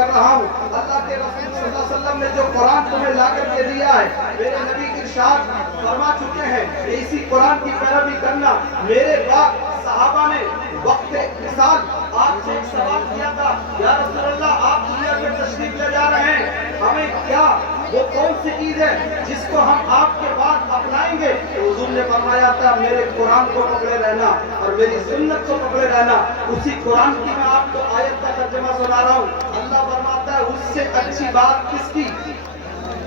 کر رہا ہوں. اللہ کے رسول صلی اللہ علیہ وسلم نے جو قرآن تمہیں لا کر کے دیا ہے, میرے نبی ارشاد فرما چکے ہیں کہ اسی قرآن کی پیروی کرنا. میرے بعد صحابہ نے وقت مثال آپ سے ایک سوال کیا تھا, یا رسول اللہ آپ دنیا میں تشریف لے جا رہے ہیں, ہمیں کیا وہ کون سی چیز ہے جس کو ہم آپ کے بعد اپنائیں گے؟ تو حضور نے فرمایا تھا میرے قرآن کو پکڑے رہنا اور میری سنت کو پکڑے رہنا. اسی قرآن کی میں آپ کو آیت کا ترجمہ سنا رہا ہوں. اللہ فرماتا ہے اس سے اچھی بات کس کی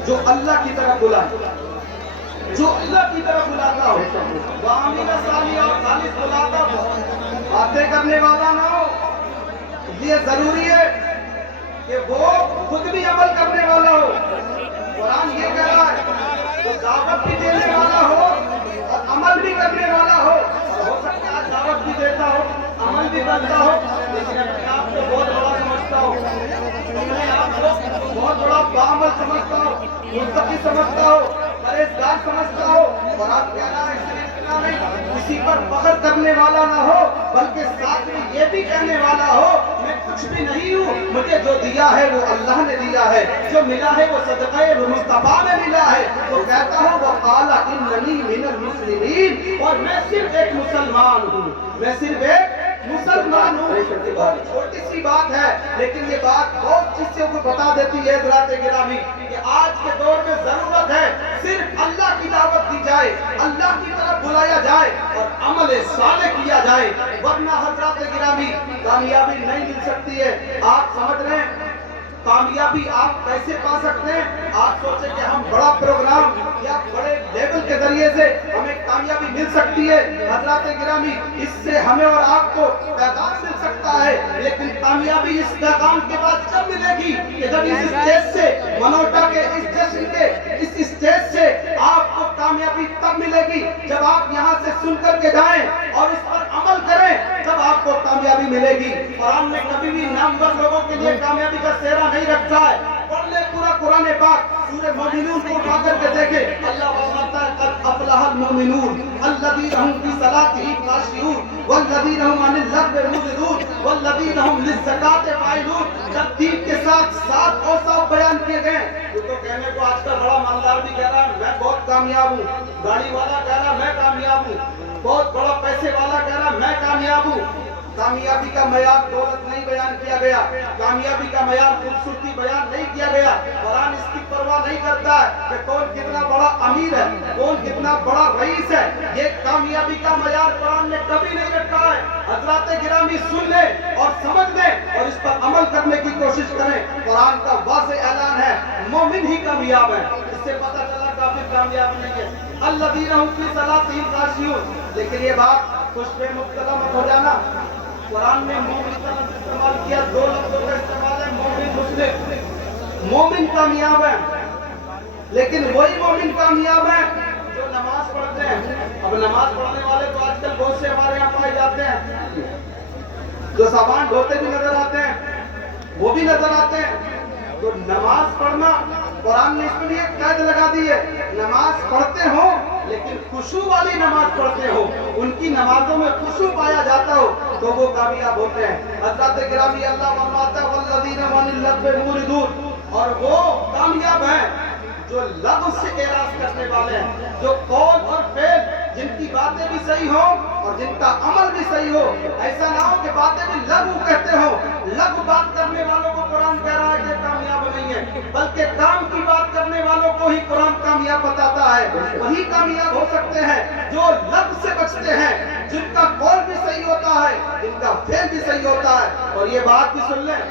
جو اللہ کی طرف بلائے, جو اللہ کی طرف بلاتا ہو. وَعَمِلَ صَالِحًا اور خالص بلاتا ہو, باتیں کرنے والا نہ ہو. یہ ضروری ہے کہ وہ خود بھی عمل کرنے والا ہو. قرآن یہ کہہ رہا ہے وہ دعوت بھی دینے والا ہو اور عمل بھی کرنے والا ہو. ہو سکتا ہے دعوت بھی دیتا ہو, عمل بھی کرتا ہو, لیکن اپنے آپ کو بہت بڑا سمجھتا ہو, اپنے آپ کو بہت بڑا باعمل سمجھتا ہو, متقی سمجھتا ہو, پرہیزگار سمجھتا ہو. اور آپ کہہ رہا ہے صرف اتنا نہیں, کسی پر فخر کرنے والا نہ ہو بلکہ ساتھ میں یہ بھی کہنے والا ہو میں کچھ بھی نہیں ہوں, مجھے جو دیا ہے وہ اللہ نے دیا ہے, جو ملا ہے وہ صدقہ مصطفیٰ میں ملا ہے. وہ کہتا ہوں وقال اننی من المسلمین, اور میں صرف ایک مسلمان ہوں, میں صرف ایک مسلمان ہوں. بہت چھوٹی سی بات ہے لیکن یہ بات بہت چیزوں کو بتا دیتی ہے حضرات گرامی کہ آج کے دور میں ضرورت ہے صرف اللہ کی دعوت دی جائے, اللہ کی طرف بلایا جائے اور عمل صالح کیا جائے, ورنہ حضرات گرامی کامیابی نہیں مل سکتی ہے. آپ سمجھ رہے ہیں کامیابی آپ کیسے پا سکتے ہیں؟ آپ سوچیں کہ ہم بڑا پروگرام یا بڑے لیول کے ذریعے سے ہمیں کامیابی مل سکتی ہے. حضرات گرامی اس سے ہمیں اور آپ کو پیغام مل سکتا ہے, لیکن کامیابی اس پیغام کے بعد کب ملے گی کہ جب اس اسٹیج سے منوٹا کے اس جشن کے اس اسٹیج سے آپ کو کامیابی تب ملے گی جب آپ یہاں سے سن کر کے جائیں اور اس پر عمل کریں, تب آپ کو کامیابی ملے گی. قرآن نے کبھی بھی نامور لوگوں کے لیے کامیابی کا سہرا نہیں رکھا ہے. پڑھ لے پورا قرآن پاک, سورہ مومنون کو اٹھا کر کے دیکھیں. اللہ فرماتا ہے قد افلح المؤمنون الذین هم فی صلاتهم خاشعون والذین هم عن اللغو معرضون والذین هم للزکاۃ فاعلون. جب دین کے ساتھ 7 اوصاف بیان کیے گئے, تو کہنے کو آج کا بڑا مالدار بھی کہہ رہا ہے میں بہت کامیاب ہوں, گاڑی والا کہہ رہا ہے میں کامیاب ہوں, بہت بڑا پیسے والا کہہ رہا ہے میں کامیاب ہوں. کامیابی کا معیار دولت نہیں بیان کیا گیا, کامیابی کا معیار خوبصورتی بیان نہیں کیا گیا. قرآن اس کی پرواہ نہیں کرتا ہے کہ کون کتنا بڑا امیر ہے, کون کتنا بڑا رئیس ہے. یہ کامیابی کا معیار قرآن نے کبھی نہیں رکھا ہے. حضرات گرامی سن لیں اور سمجھ لیں اور اس پر عمل کرنے کی کوشش کریں. قرآن کا واضح اعلان ہے مومن ہی کامیاب ہے. اس سے پتہ چلا کافر کامیاب نہیں ہے. الذین هم فی صلاتهم خاشعون. لیکن یہ بات خوش پہ مبتلا مت ہو جانا. قرآن میں مومن کا لفظ استعمال کیا, 2 لفظوں کا استعمال ہے مومن مسلم. مومن کامیاب ہے لیکن وہی مومن کامیاب ہے جو نماز پڑھتے ہیں. اب نماز پڑھنے والے تو آج کل بہت سے ہمارے یہاں پائے جاتے ہیں, جو صابن دھوتے بھی نظر آتے ہیں, وہ بھی نظر آتے ہیں. تو نماز پڑھنا قرآن نے اس کے لیے قید لگا دی ہے, نماز پڑھتے ہو لیکن خشوع والی نماز پڑھتے ہو, ان کی نمازوں میں خشوع پایا جاتا ہو تو وہ کامیاب ہوتے ہیں. حضرات گرامی اللہ فرماتا ہے والذین عن اللغو معرضون, اور وہ کامیاب ہیں جو لغو سے اعراض کرنے والے ہیں, جو قول اور فعل جن کی باتیں بھی صحیح ہوں اور جن کا عمل بھی صحیح ہو. ایسا نہ ہو کہ باتیں بھی لغو کہتے ہو. لغو بات کرنے والوں کو قرآن کہہ رہا ہے کہ کامیاب نہیں ہے, بلکہ کام کی بات کرنے والوں کو ہی قرآن کامیاب بتاتا ہے. وہی کامیاب ہو سکتے ہیں جو لغو سے بچتے ہیں, جن کا قول بھی صحیح ہوتا ہے, جن کا فعل بھی صحیح ہوتا ہے. اور یہ بات بھی سن لیں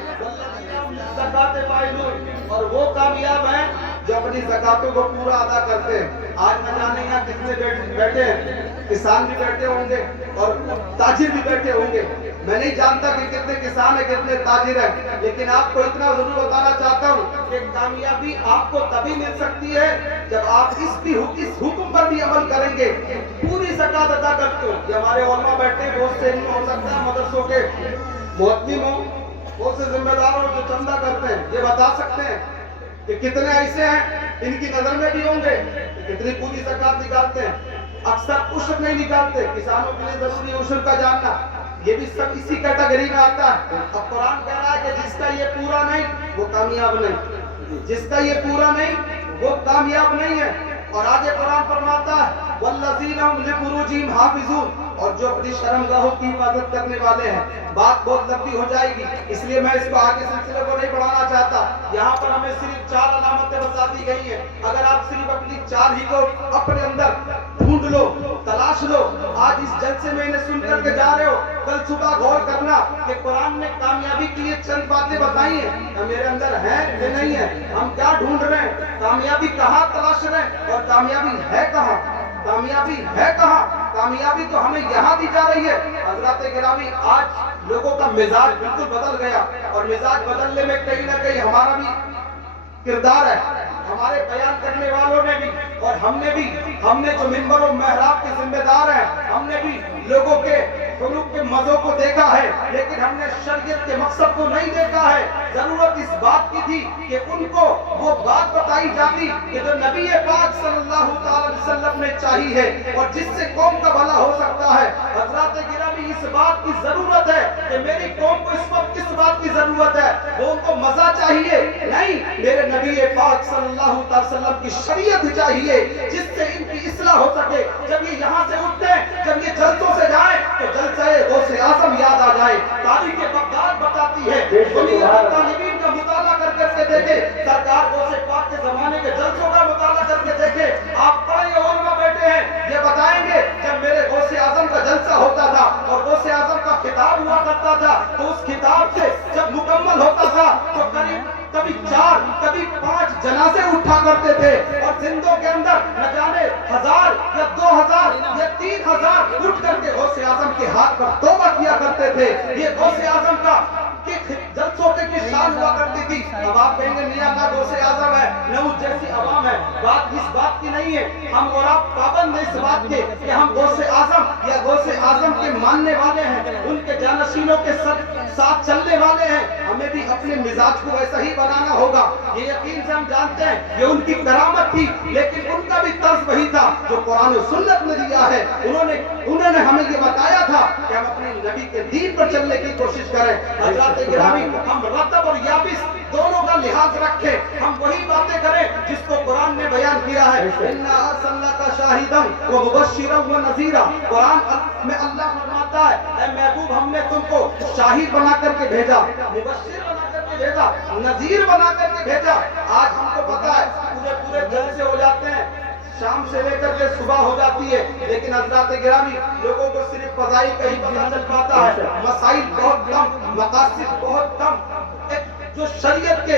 زکات فاعلون, اور وہ کامیاب ہیں جو اپنی زکاتوں کو پورا ادا کرتے ہیں. آج نہ جانے یہاں کتنے بیٹھے ہیں, کسان بھی بیٹھے ہوں گے اور تاجر بھی بیٹھے ہوں گے. میں نہیں جانتا کہ کتنے کسان ہیں کتنے تاجر ہیں, لیکن آپ کو اتنا ضرور بتانا چاہتا ہوں کہ کامیابی آپ کو تبھی مل سکتی ہے جب آپ اس حکم پر بھی عمل کریں گے, پوری زکات ادا کرتے ہو. کہ ہمارے علماء بیٹھے ہیں, بہت سے ہو سکتا ہے مدرسوں کے محتمم ہوں, بہت سے ذمہ دار ہوں جو چندہ کرتے ہیں, یہ بتا سکتے ہیں کہ کتنے ایسے ہیں ان کی نظر میں بھی ہوں گے کہ کتنی پوری زکات نکالتے ہیں. اکثر عشر نہیں نکالتے. کسانوں کے لیے ضروری ہے عشر کا جاننا. یہ بھی سب اسی کیٹیگری میں آتا ہے. اب قرآن کہہ رہا ہے کہ جس کا یہ پورا نہیں وہ کامیاب نہیں، جس کا یہ پورا نہیں وہ کامیاب نہیں ہے. اور آگے قرآن فرماتا ہے والذین هم لفروجہم حافظون، اور جو اپنی شرمگاہوں کی حفاظت کرنے والے ہیں. بات بہت لمبی ہو جائے گی اس لیے میں اس کو آگے سلسلے کو نہیں بڑھانا چاہتا. یہاں پر ہمیں صرف 4 علامتیں بتا دی گئی ہیں. اگر آپ صرف اپنی 4 ہی کو اپنے اندر ڈھونڈ لو، تلاش لو، آج اس جلسے میں انہیں سن کر کے جا رہے ہو، کل صبح غور کرنا کہ قرآن نے کامیابی کے لیے چند باتیں بتائی ہیں کہ میرے اندر ہے کہ نہیں ہے، ہم کیا ڈھونڈ رہے ہیں، کامیابی کہاں تلاش رہے ہیں اور کامیابی ہے کہاں، کامیابی ہے کہاں. کامیابی تو ہمیں یہاں دی جا رہی ہے. حضرات گرامی آج لوگوں کا مزاج بالکل بدل گیا، اور مزاج بدلنے میں کہیں نہ کہیں ہمارا بھی کردار ہے. ہمارے بیان کرنے والوں نے بھی اور ہم نے جو منبر و محراب کے ذمہ دار ہیں، ہم نے بھی لوگوں کے خلوق کے مزوں کو دیکھا ہے، لیکن ہم نے شریعت کے مقصد کو نہیں دیکھا ہے. ضرورت اس بات کی تھی کہ ان کو وہ بات بتائی جاتی کہ جو نبی پاک صلی اللہ علیہ وسلم نے چاہی ہے اور جس سے قوم کا بھلا ہو سکتا ہے. حضرات گرامی اس بات کی ضرورت ہے کہ میری قوم کو اس وقت کس بات کی ضرورت ہے، وہ ان کو مزہ چاہیے نہیں، میرے نبی پاک صلی اللہ علیہ وسلم کی شریعت چاہیے جس سے ان کی اصلاح ہو سکے. جب یہ یہاں سے اٹھتے ہیں، جب یہ جلسوں سے جائیں تو جلسہ غوث اعظم یاد آ جائے. تاریخ بغداد بتاتی ہے، دنیا کے طالبین کا مطالعہ کر کے دیکھیں، سرکار غوث پاک کے زمانے کے جلسوں کا مطالعہ کر کے دیکھیں. آپ پڑھے علماء بیٹھے ہیں، یہ بتائیں گے جب میرے غوث اعظم کا جلسہ ہوتا تھا اور غوث اعظم کا خطاب ہوا کرتا تھا تو اس خطاب سے جب مکمل ہوتا تھا تو کبھی 4 کبھی 5 جنازے اٹھا کرتے تھے، اور زندوں کے اندر نہ جانے 1000 یا 2000 یا 3000 اٹھ کر کے غوث اعظم کے ہاتھ پر توبہ کیا کرتے تھے. یہ غوث اعظم کا جلسوں کی شان ہوا کرتی تھی. اب آپ کہیں گے میاں کا غوث اعظم ہے نہ اس جیسی عوام ہے. بات اس بات کی نہیں ہے، ہم اور آپ پابند ہیں اس بات کے کہ ہم غوث اعظم یا غوث اعظم کے ماننے والے ہیں، ان کے جانشینوں کے ساتھ چلنے والے ہیں. ہمیں بھی اپنے مزاج کو ویسا ہی بنانا ہوگا. یہ یقین سے ہم جانتے ہیں یہ ان کی کرامت تھی، لیکن ان کا بھی طرز وہی تھا جو قرآن و سنت نے دیا ہے. انہوں نے ہمیں یہ بتایا تھا کہ ہم اپنے نبی کے دین پر چلنے کی کوشش کریں. حضرات گرامی ہم رطب اور یابس دونوں کا لحاظ رکھیں، ہم وہی باتیں کریں جس کو قرآن نے بیان کیا ہے. اِنَّا أَرْسَلْنَاكَ شَاهِدًا وَمُبَشِّرًا وَنَذِيرًا. قرآن میں اللہ فرماتا ہے اے محبوب ہم نے تم کو شاہد بنا کر کے بھیجا، مبشر بنا کر کے بھیجا، نذیر بنا کر کے بھیجا. آج ہم کو پتا ہے پورے جلسے ہو جاتے ہیں، شام سے لے کر کے صبح ہو جاتی ہے، لیکن حضرات گرامی لوگوں کو صرف فضائل کا ہی پتہ چل پاتا ہے، مسائل بہت کم، مقاصد بہت کم، جو شریعت کے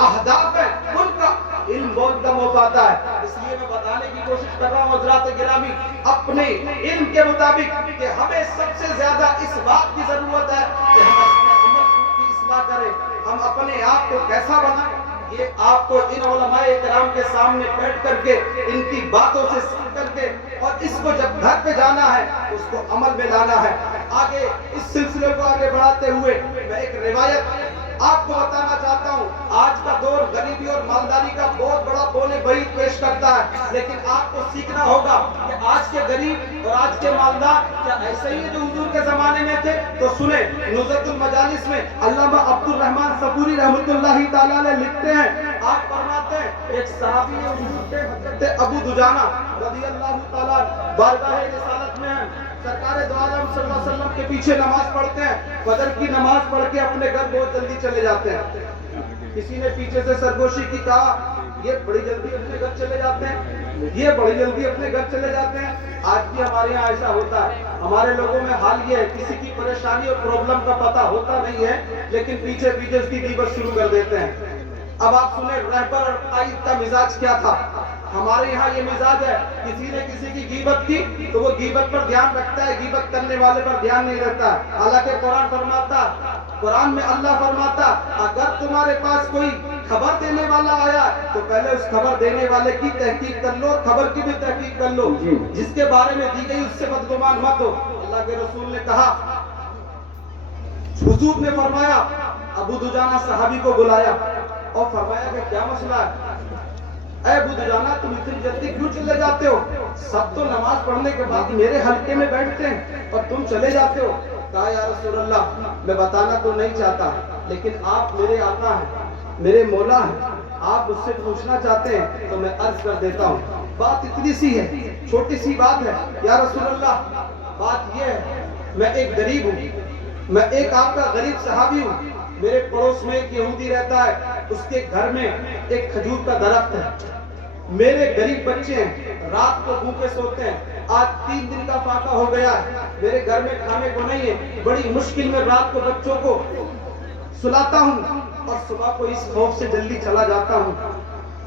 اہداف ہیں ان کا علم بہت کم ہو پاتا ہے. اس لیے میں بتانے کی کوشش کر رہا ہوں حضرات گرامی اپنے علم کے مطابق کہ ہمیں سب سے زیادہ اس بات کی ضرورت ہے کہ ہم اپنے عمل کی اصلاح کریں. ہم اپنے آپ کو کیسا بنائیں، یہ آپ کو ان علماء کرام کے سامنے بیٹھ کر کے ان کی باتوں سے سن کر کے اور اس کو جب گھر پہ جانا ہے اس کو عمل میں لانا ہے. آگے اس سلسلے کو آگے بڑھاتے ہوئے میں ایک روایت آپ کو بتانا چاہتا ہوں. آج کا دور غریبی اور مالداری کا بہت بڑا بولے بڑی پیش کرتا ہے، لیکن آپ کو سیکھنا ہوگا کہ آج کے غریب اور آج کے مالدار کیا ایسے ہی جو حضور کے زمانے میں تھے. تو سنیں نزہت المجالس میں علامہ عبد الرحمن صبوری رحمۃ اللہ تعالی علیہ لکھتے ہیں، آپ فرماتے ہیں ایک صحابی نے حضور کے حضرت ابو دجانہ رضی اللہ تعالی بارگاہ رسالت میں ہیں، سرکار دو عالم صلی اللہ علیہ وسلم کے پیچھے نماز پڑھتے ہیں، فجر کی نماز پڑھ کے اپنے گھر بہت جلدی چلے جاتے ہیں. کسی نے پیچھے سے سرگوشی کی کہا یہ بڑی جلدی اپنے گھر چلے جاتے ہیں، یہ بڑی جلدی اپنے گھر چلے جاتے ہیں. آج بھی ہمارے یہاں ایسا ہوتا ہے. ہمارے لوگوں میں حال یہ ہے کسی کی پریشانی اور پرابلم کا پتہ ہوتا نہیں ہے، لیکن پیچھے پیچھے اس کی غیبت شروع کر دیتے ہیں. اب آپ سنیں رہبر اور قائد کا مزاج کیا تھا. ہمارے یہاں یہ مزاج ہے کسی نے کسی کی غیبت کی تو وہ غیبت پر دھیان رکھتا ہے، غیبت کرنے والے پر دھیان نہیں رکھتا. حالانکہ قرآن میں اللہ فرماتا اگر تمہارے پاس کوئی خبر دینے والا آیا تو پہلے اس خبر دینے والے کی تحقیق کر لو، خبر کی بھی تحقیق کر لو، جس کے بارے میں دی گئی اس سے بدگمان مت ہو. اللہ کے رسول نے کہا، حضور نے فرمایا ابو دجانہ صحابی کو بلایا اور فرمایا کہ کیا مسئلہ ہے؟ اے ابو دجانہ تم اتنی جلدی کیوں چلے جاتے ہو؟ سب تو نماز پڑھنے کے بعد میرے حلقے میں بیٹھتے ہیں اور تم چلے جاتے ہو. کہا یا رسول اللہ میں بتانا تو نہیں چاہتا لیکن آپ میرے آقا ہیں, میرے مولا ہیں, آپ مجھ سے پوچھنا چاہتے ہیں تو میں عرض کر دیتا ہوں. بات اتنی سی ہے, چھوٹی سی بات ہے. یا رسول اللہ بات یہ ہے میں ایک غریب ہوں, میں ایک آپ کا غریب صحابی ہوں. میرے پڑوس میں ایک یہودی رہتا ہے, اس کے گھر میں ایک کھجور کا درخت ہے. میرے غریب بچے ہیں, رات کو بھوکے سوتے ہیں. آج 3 دن کا فاقہ ہو گیا ہے, میرے گھر میں کھانے کو نہیں ہے. بڑی مشکل میں رات کو بچوں کو سلاتا ہوں اور صبح کو اس خوف سے جلدی چلا جاتا ہوں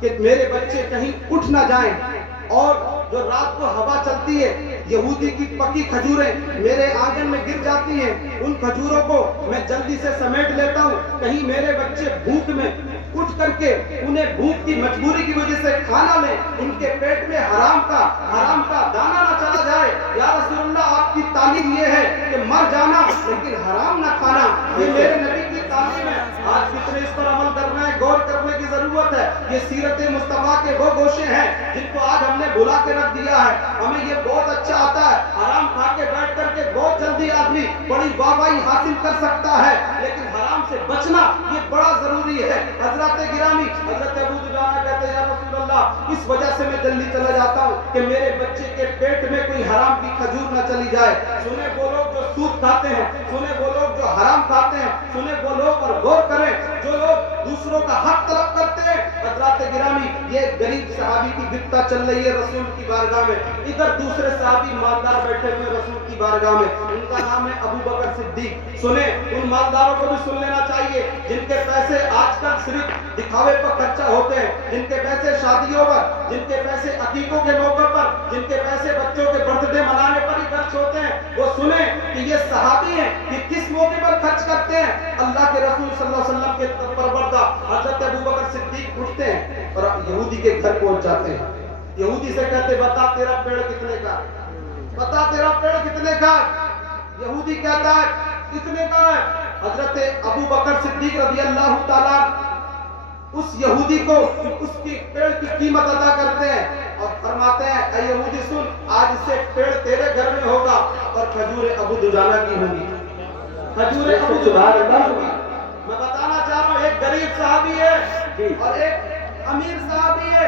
کہ میرے بچے کہیں اٹھ نہ جائیں. اور جو رات کو ہوا چلتی ہے, یہودی کی پکی کھجوریں میرے آنگن میں گر جاتی ہیں. ان کھجوروں کو میں جلدی سے سمیٹ لیتا ہوں, کہیں میرے بچے بھوک میں اٹھ کر کے انہیں بھوک کی مجبوری کی وجہ سے کھانا لیں, ان کے پیٹ میں حرام کا دانہ نہ چلا جائے. یا رسول اللہ آپ کی تعلیم یہ ہے کہ مر جانا لیکن حرام نہ کھانا, یہ میرے نبی کی تعلیم ہے. آج کتنے اس پر عمل کرنا ہے, غور کرنے کی ضرورت ہے. یہ سیرت مصطفیٰ کے وہ گوشے ہیں جن کو آج ہم نے بھلا کے رکھ دیا ہے. ہمیں یہ بہت اچھا آتا ہے, حرام کھا کے بیٹھ کر کے بہت جلدی آدمی بڑی واہوائی حاصل کر سکتا ہے, لیکن حرام سے بچنا یہ بڑا ضروری ہے. حضرات گرامی, حضرت ابو دجانہ کہتے ہیں یا رسول اللہ اس وجہ سے میں جلدی چلا جاتا ہوں کہ میرے بچے کے پیٹ میں کوئی حرام کی کھجور نہ چلی جائے. سنیں وہ لوگ جو سود کھاتے ہیں, سنیں وہ لوگ جو حرام کھاتے ہیں, سنیں وہ لوگ اور غور کریں جو لوگ دوسروں کا حق طلب کرتے ہیں. حضرات گرامی یہ غریب صحابی کی بپتا چل رہی ہے رسول کی بارگاہ میں, ادھر دوسرے صحابی مالدار بیٹھے ہوئے رسول کی بارگاہ میں, ان کا نام ہے ابو بکر صدیق. سنیں ان مالداروں کو بھی سن لینا چاہیے جن کے پیسے آج کل صرف دکھاوے پر خرچہ ہوتے ہیں, جن کے پیسے شادیوں پر, جن کے پیسے عقیقوں کے موقع پر, جن کے پیسے بچوں کے برتھ ڈے منانے پر ہی خرچ ہوتے ہیں. وہ سنیں کہ یہ صحابی ہیں, یہ کس موقع پر خرچ کرتے ہیں. اللہ کے رسول صلی اللہ علیہ وسلم کے پروردہ حضرت ابو بکر صدیق اٹھتے ہیں اور یہودی کے گھر پہنچ جاتے ہیں. یہودی سے کہتے بتا تیرا پیڑ کتنے کا, بتا تیرا پیڑ کتنے کا. یہودی کہتا ہے کتنے کا ہے. حضرت ابو بکر صدیق رضی اللہ تعالیٰ اس یہودی کو اس کی پیڑ کی قیمت ادا کرتے ہیں اور فرماتے ہیں اے یہودی سن, آج سے پیڑ تیرے گھر میں ہوگا اور کھجوریں ابو دجانہ کی ہوں گی, کھجوریں ابو دجانہ کی ہوں گی. میں بتانا چاہ رہا ہوں ایک غریب صحابی ہے اور ایک امیر صحابی ہے,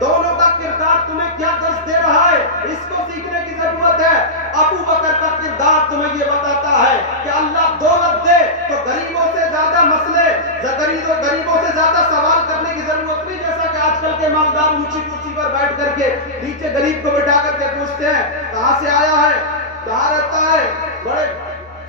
دونوں کا کردار تمہیں کیا درس دے رہا ہے اس کو سیکھنے کی ضرورت ہے. ابو بکر کا کردار تمہیں یہ بتاتا ہے کہ اللہ دولت دے تو غریبوں سے زیادہ مسئلے, غریبوں سے زیادہ سوال کرنے کی ضرورت نہیں, جیسا کہ آج کل کے مالدار اونچی کرسی پر بیٹھ کر کے نیچے غریب کو بٹھا کر کے پوچھتے ہیں کہاں سے آیا ہے, کہاں رہتا ہے, بڑے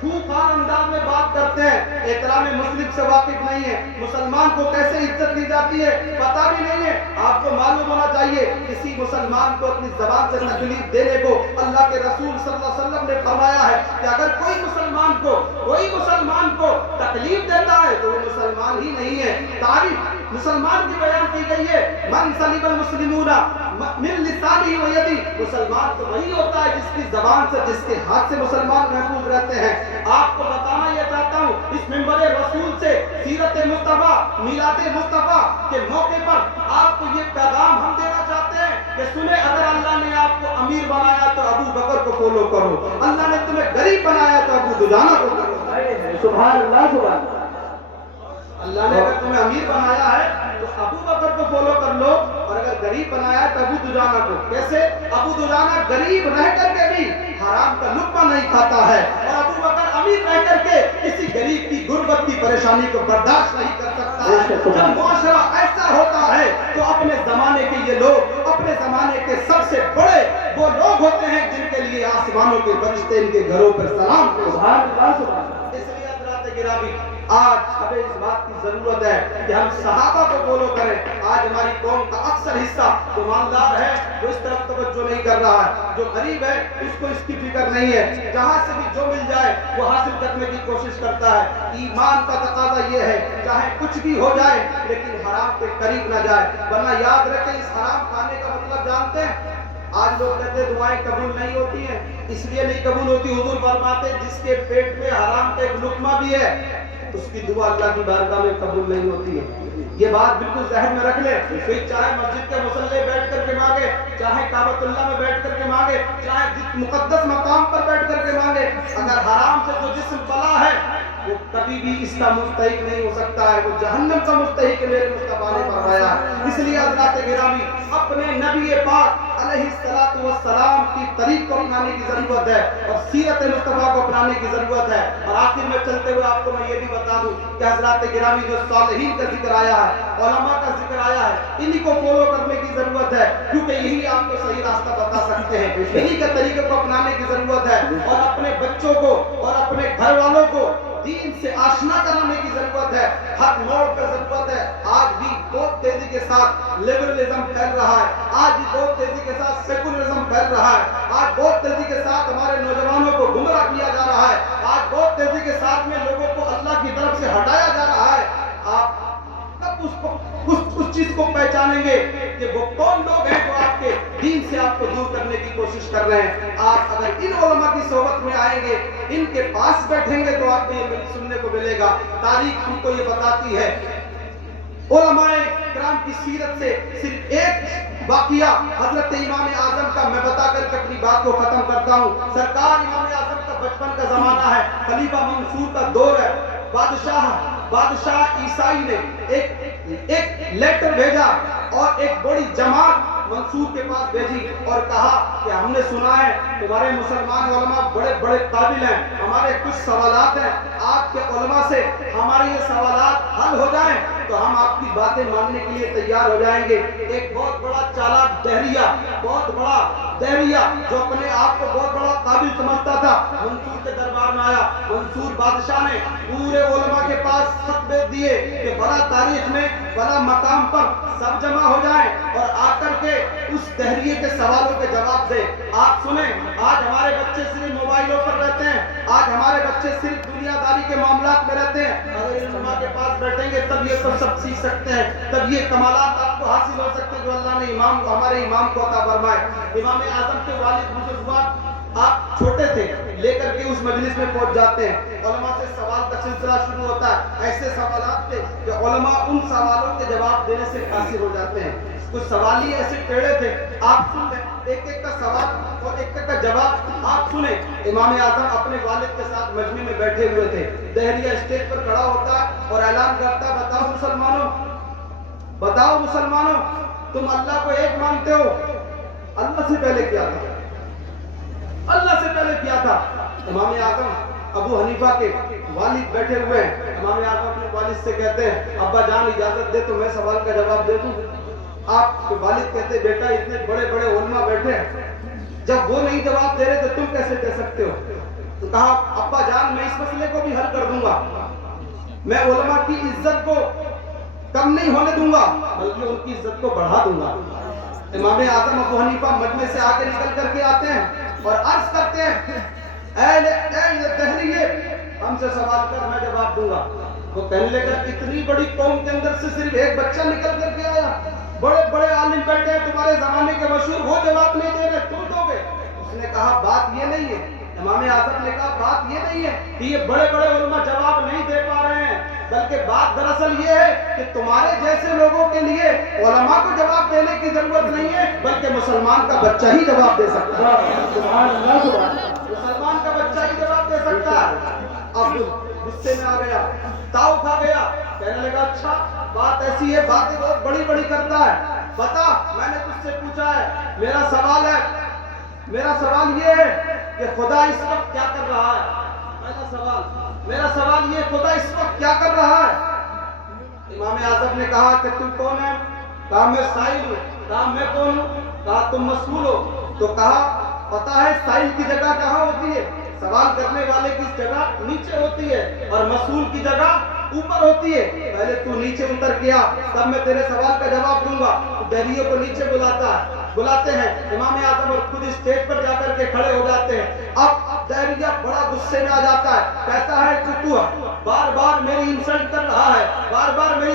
خوفار انداز میں بات کرتے ہیں. احترام مسلم سے واقف نہیں ہے, مسلمان کو کیسے عزت دی جاتی ہے پتہ بھی نہیں ہے. آپ کو معلوم ہونا چاہیے کسی مسلمان کو اپنی زبان سے تکلیف دینے کو اللہ کے رسول صلی اللہ علیہ وسلم نے فرمایا ہے کہ اگر کوئی مسلمان کو تکلیف دیتا ہے تو وہ مسلمان ہی نہیں ہے. تعریف مسلمان کی بیان کی گئی ہے من سلم المسلمون من لسانه و یدی, مسلمان تو وہی ہوتا ہے جس کی زبان سے, جس کے ہاتھ سے مسلمان محفوظ رہتے ہیں. آپ کو بتانا یہ چاہتا ہوں اس منبر رسول سے سیرت مصطفیٰ میلاد مصطفیٰ کے موقع پر آپ کو یہ پیغام ہم دینا چاہتے ہیں کہ سنیں اگر اللہ نے آپ کو امیر بنایا تو ابو بکر کو فالو کرو, اللہ نے تمہیں غریب بنایا تو ابو دجانہ کو کرو. سبحان اللہ, سبحان اللہ. اللہ نے اگر تمہیں امیر بنایا ہے تو ابو بکر کو فالو کر لو, اور اگر غریب بنایا ہے تو ابو دجانہ کو. کیسے؟ ابو دجانہ غریب رہ کر کے بھی حرام کا لقمہ نہیں کھاتا ہے, اور ابو بکر امیر رہ کر کے کسی غریب کی غربت کی پریشانی کو برداشت نہیں کر سکتا ہے. جب معاشرہ ایسا ہوتا ہے تو اپنے زمانے کے یہ لوگ, اپنے زمانے کے سب سے بڑے وہ لوگ ہوتے ہیں جن کے لیے آسمانوں کے فرشتے ان کے گھروں پر سلام کرتے ہیں. سبحان اللہ, سبحان اللہ. اس لیے حضرات گرامی آج ہمیں اس بات کی ضرورت ہے کہ ہم صحابہ کو فالو کریں. آج ہماری قوم کا اکثر حصہ جو مالدار ہے وہ اس طرف توجہ نہیں کر رہا ہے, جو غریب ہے اس کو اس کی فکر نہیں ہے, جہاں سے بھی جو مل جائے وہ حاصل کرنے کی کوشش کرتا ہے. ایمان کا تقاضا یہ ہے چاہے کچھ بھی ہو جائے لیکن حرام کے قریب نہ جائے, ورنہ یاد رکھیں اس حرام کھانے کا مطلب جانتے ہیں. آج لوگ کہتے ہیں دعائیں قبول نہیں ہوتی ہیں, اس لیے نہیں قبول ہوتی. حضور فرماتے جس کے پیٹ میں حرام کا ایک لقمہ بھی ہے, اس کی دعا اللہ کی بارگاہ میں قبول نہیں ہوتی ہے. یہ بات بالکل ذہن میں رکھ لیں. پھر چاہے مسجد کے مصلے بیٹھ کر کے مانگے, چاہے کعبۃ اللہ میں بیٹھ کر کے مانگے, چاہے مقدس مقام پر بیٹھ کر کے مانگے, اگر حرام سے جو جسم پلا ہے وہ کبھی بھی اس کا مستحق نہیں ہو سکتا ہے. وہ جہنم کا مستحق ہے, میرے مصطفیٰ نے فرمایا. اس لیے حضرات گرامی, اپنے نبی پاک علیہ الصلوۃ والسلام کی طریق کو اپنانے کی ضرورت ہے اور سیرت مصطفیٰ کو اپنانے کی ضرورت ہے. اور آخر میں چلتے ہوئے آپ کو میں یہ بھی بتا دوں کہ حضرات گرامی, جو صالحین کا ذکر آیا ہے, علماء کا ذکر آیا ہے, انہی کو فالو کرنے کی ضرورت ہے, کیونکہ یہی آپ کو صحیح راستہ بتا سکتے ہیں. انہی کے طریقے کو اپنانے کی ضرورت ہے اور اپنے بچوں کو اور اپنے گھر والوں کو دین سے آشنا کرانے کی ضرورت ہے. ہر موڑ پر ضرورت ہے. آج بھی بہت تیزی کے ساتھ لبرلزم پھیل رہا ہے, آج بھی بہت تیزی کے ساتھ سیکولرزم پھیل رہا ہے, آج بہت تیزی کے ساتھ ہمارے نوجوانوں کو گمراہ کیا جا رہا ہے, آج بہت تیزی کے ساتھ میں لوگوں کو اللہ کی طرف سے ہٹایا جا رہا ہے. آپ کب اس چیز کو پہچانیں گے کہ وہ کون لوگ ہیں جو آپ کے دین سے آپ کو دور کرنے کی کوشش کر رہے ہیں. آپ اگر ان علماء کی صحبت میں آئیں گے, ان کے پاس بیٹھیں گے, تو آپ کو یہ سننے کو ملے گا. تاریخ ہم کو یہ بتاتی ہے, علماء کرام کی سیرت سے صرف ایک واقعہ حضرت امام اعظم کا میں بتا کر کے اپنی بات کو ختم کرتا ہوں. سرکار امام اعظم کا بچپن کا زمانہ ہے, خلیفہ منصور کا دور ہے. بادشاہ عیسائی نے ایک لیٹر بھیجا اور ایک بڑی جماعت منصور کے پاس بھیجی اور کہا کہ ہم نے سنا ہے تمہارے مسلمان علماء بڑے بڑے قابل ہیں, ہمارے کچھ سوالات ہیں, آپ کے علماء سے ہمارے یہ سوالات حل ہو جائیں تو ہم آپ کی باتیں ماننے کے لیے تیار ہو جائیں گے. ایک بہت بڑا چالاک دہریہ جو اپنے آپ کو بہت بڑا قابل سمجھتا تھا, منصور کے دربار میں آیا. منصور بادشاہ نے پورے علماء کے پاس خط بھیج دیے کہ بڑا تاریخ میں بڑا مقام پر سب جمع ہو جائیں اور آ کر کے اس دہریے کے سوالوں کے جواب دے. آپ سنیں, آج ہمارے بچے صرف موبائلوں پر رہتے ہیں, آج ہمارے بچے صرف دنیا داری کے معاملات میں رہتے ہیں. اگر علماء کے پاس بیٹھیں گے تب یہ سب سیکھ سکتے ہیں, تب یہ کمالات آپ کو حاصل ہو سکتے ہیں جو اللہ نے ہمارے امام کو عطا فرمائے. امام اعظم کے والد بزرگوار آپ چھوٹے تھے, لے کر کے اس مجلس میں پہنچ جاتے ہیں. علماء سے سوال کا سلسلہ شروع ہوتا ہے. ایسے سوالات تھے کہ علماء ان سوالوں کے جواب دینے سے قاصر ہو جاتے ہیں. کچھ سوال ہی ایسے ٹیڑھے تھے, آپ سن لیں ایک ایک کا سوال اور ایک ایک کا جواب آپ سنیں. امام اعظم اپنے والد کے ساتھ مجمع میں بیٹھے ہوئے تھے. دہریہ اسٹیج پر کھڑا ہوتا ہے اور اعلان کرتا ہے, بتاؤ مسلمانوں, تم اللہ کو ایک مانتے ہو؟ اللہ سے پہلے کیا تھا؟ اللہ سے پہلے کیا تھا؟ امام اعظم ابو حنیفہ کے والد بیٹھے ہوئے ہیں. امام اعظم اپنے والد سے کہتے ہیں, ابا جان اجازت دے تو میں سوال کا جواب دے دوں. آپ کے والد کہتے ہیں, بیٹا اتنے بڑے بڑے علماء بیٹھے ہیں, جب وہ نہیں جواب دے رہے تو تم کیسے دے سکتے ہو؟ تو کہا, ابا جان میں اس مسئلے کو بھی حل کر دوں گا, میں علماء کی عزت کو کم نہیں ہونے دوں گا بلکہ ان کی عزت کو بڑھا دوں گا. امام اعظم ابو حنیفہ مجمع سے آگے نکل کر کے آتے ہیں اور عرض کرتے ہیں, اے دہریے, ہم سے سوال کر, میں جواب دوں گا. وہ کہنے لگا, اتنی بڑی قوم کے اندر سے صرف ایک بچہ نکل کر کے آیا, بڑے بڑے عالم بیٹھے ہیں تمہارے زمانے کے مشہور, وہ جواب نہیں دے رہے, تم دو گے؟ اس نے کہا, بات یہ نہیں ہے. امام اعظم نے کہا, بات یہ نہیں ہے کہ یہ بڑے بڑے علماء جواب نہیں دے پا رہے ہیں, بلکہ بات دراصل یہ ہے کہ تمہارے جیسے لوگوں کے لیے علماء کو جواب دینے کی ضرورت نہیں ہے, بلکہ مسلمان کا بچہ ہی جواب دے سکتا ہے. مسلمان کا بچہ ہی جواب دے سکتا ہے. اب غصے میں آ گیا, تاؤ کھا گیا, کہنے لگا, اچھا بات ایسی ہے, باتیں بہت بڑی بڑی کرتا ہے, بتا, میں نے تجھ سے پوچھا ہے, میرا سوال یہ ہے کہ خدا اس وقت کیا کر رہا ہے. میرا سوال یہ, خدا اس وقت کیا کر رہا ہے؟ امام اعظم نے کہا کہ تم کون ہے؟ کہا, میں سائل ہوں. کہا, میں کون ہوں؟ کہا, تم مسئول ہو. تو کہا, پتا ہے سائل کی جگہ کہاں ہوتی ہے؟ سوال کرنے والے کی جگہ نیچے ہوتی ہے اور مسئول کی جگہ اوپر ہوتی ہے. پہلے تو نیچے اتر گیا, تب میں تیرے سوال کا جواب دوں گا. دہریوں کو نیچے بلاتے ہیں. امام اعظم اور خود اسٹیج پر جا کر کے کھڑے ہو جاتے ہیں. اب دہریہ بڑا غصے میں آ جاتا ہے, کہتا ہے کہ تو بار بار میری انسلٹ کر رہا ہے, بار بار میری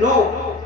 9,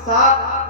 7,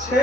6,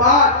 5,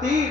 3,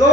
2।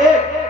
1,